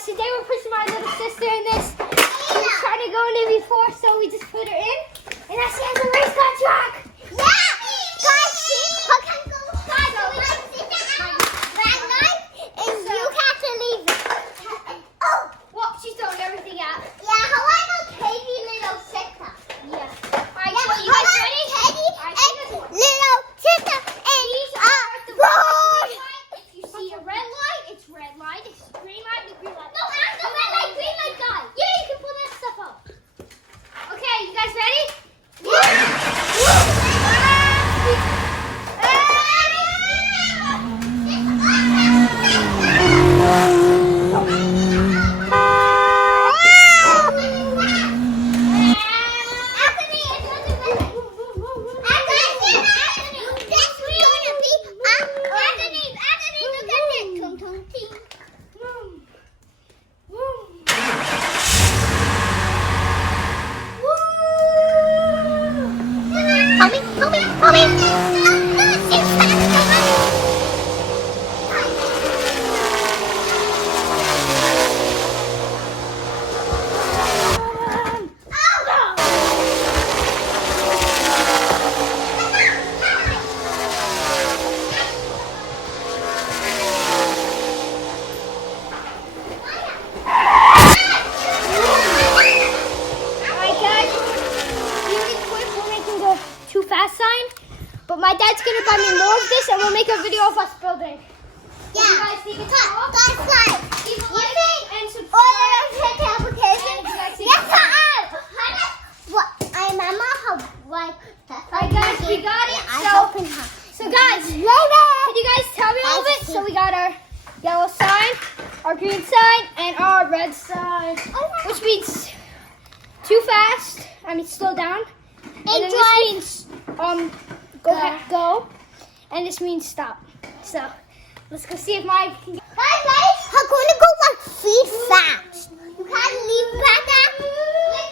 guys, today we're pushing my little sister in this. She was trying to go in it before, so we just put her in. And now she has a race car truck. Yeah! Guys, how can go? Guys, so we can sit down that night and you have to leave it. Oh! Well, she's throwing everything out. Yeah, how I know Katie little sister. Yeah. Alright, so you guys ready? Katie Alright, and little sister and the road. If you see a red light, it's red light. If it's green light, it's green light. No, I'm the red light, green light guy. Yeah, you can pull that stuff up. Okay, you guys ready? Fast sign, but my dad's gonna buy me more of this and we'll make a video of us building. Yeah. You guys think it's cool? That's right. Leave a like and subscribe. Take the application. Yes, what? I remember how like. Alright guys, we got it. So guys, can you guys tell me a little bit? So we got our yellow sign, our green sign, and our red sign, which means too fast. I mean slow down. And then this means go, and this means stop. So let's go see if Mike can get. Guys, I'm gonna go like feet fast. You can't leave back there. Wait.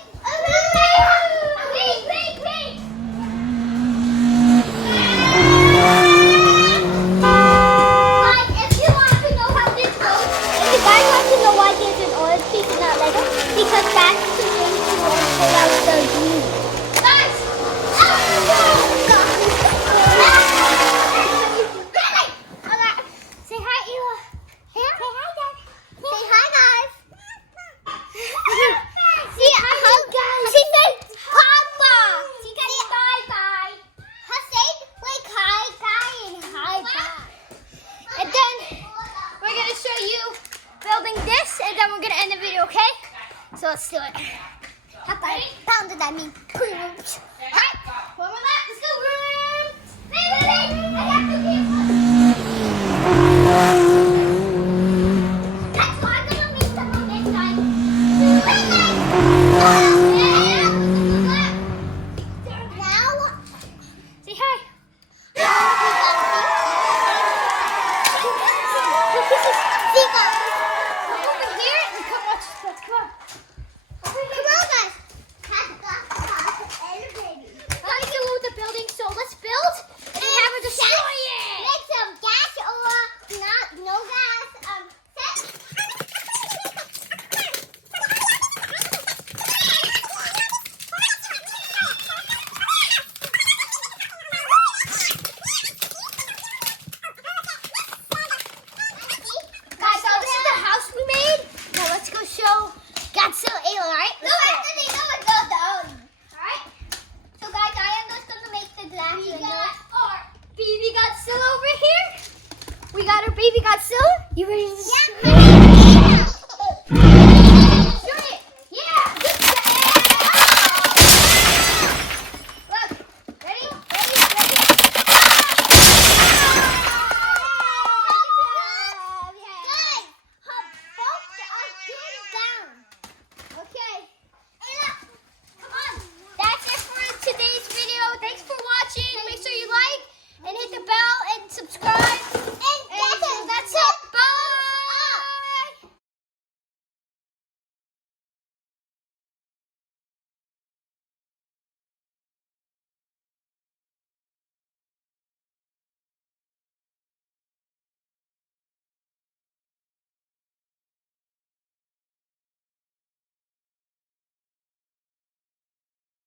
Guys, if you want to know how this goes, if you guys want to know why there's an orange piece and not Lego, because that's the thing to pull out the glue. Say hi, Ayla. Say hi, guys. Say hi, guys. Say hi, guys. She said Papa. She said bye. Her said like hi, and hi, bye. And then we're going to show you building this, and then we're going to end the video, okay? So let's do it. Pound did that mean? Alright, one more lap. Let's go. Wait. I have to be. That's why I'm gonna meet someone next time. Now, Say hi. Come over here and come watch this. Come on. Let me get a little with the building. So let's build and then have her destroy it. Make some gas or no gas. Guys, so this is the house we made. Now let's go show Godzilla, Ayla, alright? No, Anthony, no, go down. Alright? So guys, I am just gonna make the glass. We got our baby Godzilla over here. We got our baby Godzilla. You ready to